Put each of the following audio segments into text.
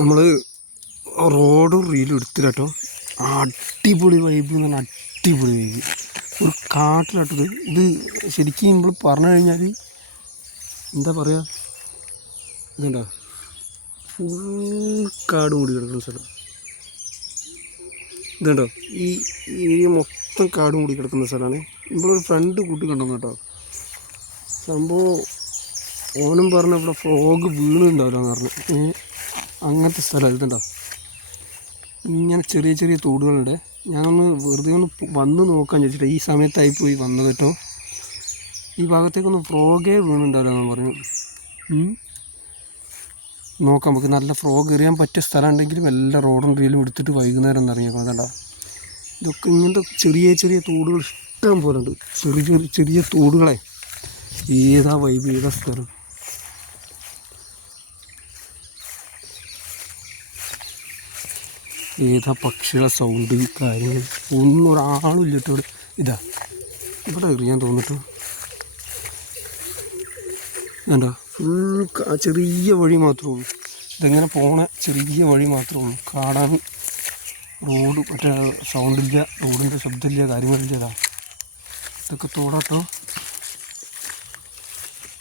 നമ്മൾ road reel എടുത്തില്ല അടിപൊളി വൈബ് എന്ന് പറഞ്ഞാൽ അടിപൊളി വൈബ് ഒരു കാട്ടിലാട്ടത് ഇത്. ശരിക്കും നമ്മൾ പറഞ്ഞു കഴിഞ്ഞാൽ എന്താ പറയുക ഇതുണ്ടോ? ഫുൾ കാട് മൂടി കിടക്കുന്ന സ്ഥലം. ഇതുണ്ടോ? ഈ ഏരിയ മൊത്തം കാട് മൂടി കിടക്കുന്ന സ്ഥലമാണ് നമ്മളൊരു ഫ്രണ്ട് കൂട്ടി കണ്ടു കേട്ടോ. സംഭവം ഓനും പറഞ്ഞ ഇവിടെ ഫ്രോഗ് വീണുണ്ടാവില്ല എന്ന് പറഞ്ഞു അങ്ങനത്തെ സ്ഥലം ഇതുണ്ടോ? ഇങ്ങനെ ചെറിയ ചെറിയ തോടുകളുണ്ട്. ഞാനൊന്ന് വെറുതെ ഒന്ന് വന്ന് നോക്കാൻ ചോദിച്ചിട്ട് ഈ സമയത്തായി പോയി വന്നത് കേട്ടോ. ഈ ഭാഗത്തേക്കൊന്ന് ഫ്രോഗേ വീണുണ്ടാവില്ല എന്ന് പറഞ്ഞു. നോക്കാം നമുക്ക് നല്ല ഫ്രോഗ് എറിയാൻ പറ്റിയ സ്ഥലം ഉണ്ടെങ്കിലും എല്ലാ റോഡും റീലും എടുത്തിട്ട് വൈകുന്നേരം ഇറങ്ങിയേക്കണം അതുകൊണ്ടാ ഇതൊക്കെ ഇങ്ങനത്തെ ചെറിയ ചെറിയ തോടുകൾ ഇഷ്ടം പോലെ ഉണ്ട്. ചെറിയ ചെറിയ തോടുകളെ. ഏതാ വൈബ് ഏതാ സ്ഥലം? ഏതാ പക്ഷികളെ സൗണ്ട് കാര്യങ്ങൾ? ഒന്നും ഒരാളും ഇവിടെ. ഇതാ ഇവിടെ എറിയാൻ തോന്നിട്ടു. എന്താ ഫുൾ ചെറിയ വഴി മാത്രമേ ഉള്ളൂ. ഇതെങ്ങനെ പോണ? ചെറിയ വഴി മാത്രമേ ഉള്ളൂ. കാടാണ്. റോഡ് മറ്റേ സൗണ്ടില്ല റോഡിന്റെ ശബ്ദമില്ല കാര്യങ്ങളില്ല ഇതാ. ഇതൊക്കെ തോടാട്ടോ.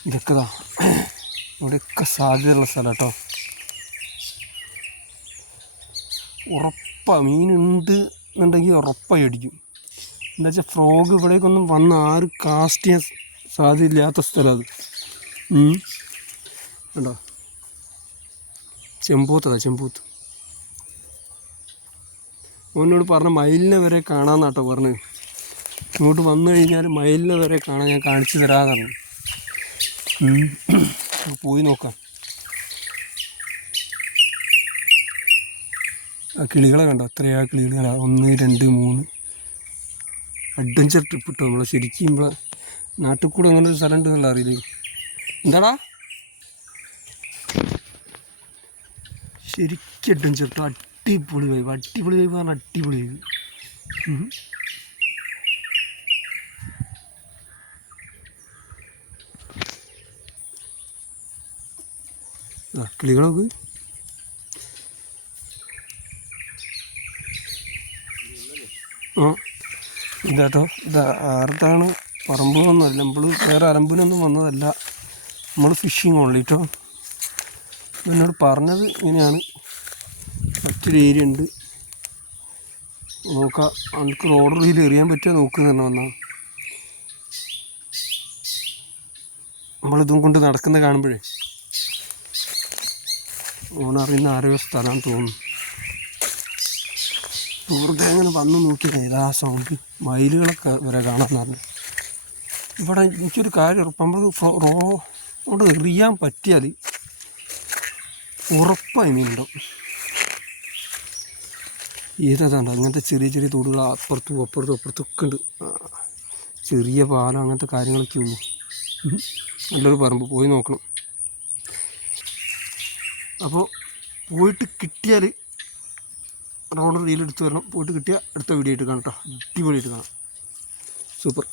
ഇതൊക്കെ ഇതാ. ഇവിടെയൊക്കെ സാധ്യതയുള്ള സ്ഥലം കേട്ടോ. ഉറപ്പാ മീനുണ്ട് എന്നുണ്ടെങ്കിൽ ഉറപ്പായി അടിക്കും. എന്താ വെച്ചാൽ ഫ്രോഗ് ഇവിടേക്കൊന്നും വന്ന് ആരും കാസ്റ്റ് ചെയ്യാൻ സാധ്യതയില്ലാത്ത സ്ഥലം അത്. കണ്ടോ? ചെമ്പൂത്തതാ ചെമ്പൂത്ത്. ഓനോട് പറഞ്ഞ മയിലിനെ വരെ കാണാന്നാട്ടോ പറഞ്ഞത് ഇങ്ങോട്ട് വന്നു കഴിഞ്ഞാൽ മയിലിനെ വരെ കാണാൻ ഞാൻ കാണിച്ചു തരാതാണ് പോയി നോക്കാം. ആ കിളികളെ കണ്ടോ? എത്രയാ കിളികളാ ഒന്ന് രണ്ട് മൂന്ന്. അഡ്വഞ്ചർ ട്രിപ്പ് കിട്ടും നമ്മളെ ശരിക്കും നമ്മളെ നാട്ടിൽ കൂടെ അങ്ങനെ ഒരു സ്ഥലം ഉണ്ടെന്നുള്ള അറിയില്ല? എന്താടാ? ശരിക്കും അഡ്വഞ്ചർ ട്രിപ്പ് അടിപൊളി വൈബ് അടിപൊളി വൈബ് പറഞ്ഞാൽ അടിപൊളി. ആ കിളികളൊക്കെ? ഇതാട്ടോ. ഇത് ആർത്താണ് പറമ്പുകളൊന്നുമല്ല നമ്മൾ വേറെ അലമ്പിനൊന്നും വന്നതല്ല. നമ്മൾ ഫിഷിങ് ഓൺലി കേട്ടോ എന്നോട് പറഞ്ഞത് ഇങ്ങനെയാണ്. മറ്റൊരു ഏരിയ ഉണ്ട്. നോക്കാം. നമുക്ക് റോഡ് റീൽ എറിയാൻ പറ്റുമോ നോക്കുക തന്നെ വന്നാൽ നമ്മളിതും കൊണ്ട് നടക്കുന്ന കാണുമ്പോഴേ. ഓണറിയുന്ന ആരോ സ്ഥലമാണെന്ന് തോന്നുന്നു. വെറുതെ അങ്ങനെ വന്ന് നോക്കിയാൽ ഇതാ സൗണ്ട് മയിലുകളൊക്കെ വരെ കാണാൻ പറഞ്ഞു ഇവിടെ എനിക്കൊരു കാര്യം ഉറപ്പ് നമ്മൾ റോഡ് എറിയാൻ പറ്റിയാൽ ഉറപ്പായി മീനുണ്ടാവും ഏതാണ്ട് അങ്ങനത്തെ ചെറിയ ചെറിയ തോടുകൾ അപ്പുറത്തും അപ്പുറത്തും അപ്പുറത്തൊക്കെ ഉണ്ട്. ചെറിയ പാലം അങ്ങനത്തെ കാര്യങ്ങളൊക്കെ ഉള്ളൂ. നല്ലൊരു പറമ്പ് പോയി നോക്കണം. അപ്പോൾ പോയിട്ട് കിട്ടിയാൽ റോഡ് റീലെടുത്ത് വരണം. പോയിട്ട് കിട്ടിയാൽ അടുത്ത വീഡിയോ ആയിട്ട് കാണാം കേട്ടോ അടിപൊളിയായിട്ട് കാണാം. സൂപ്പർ.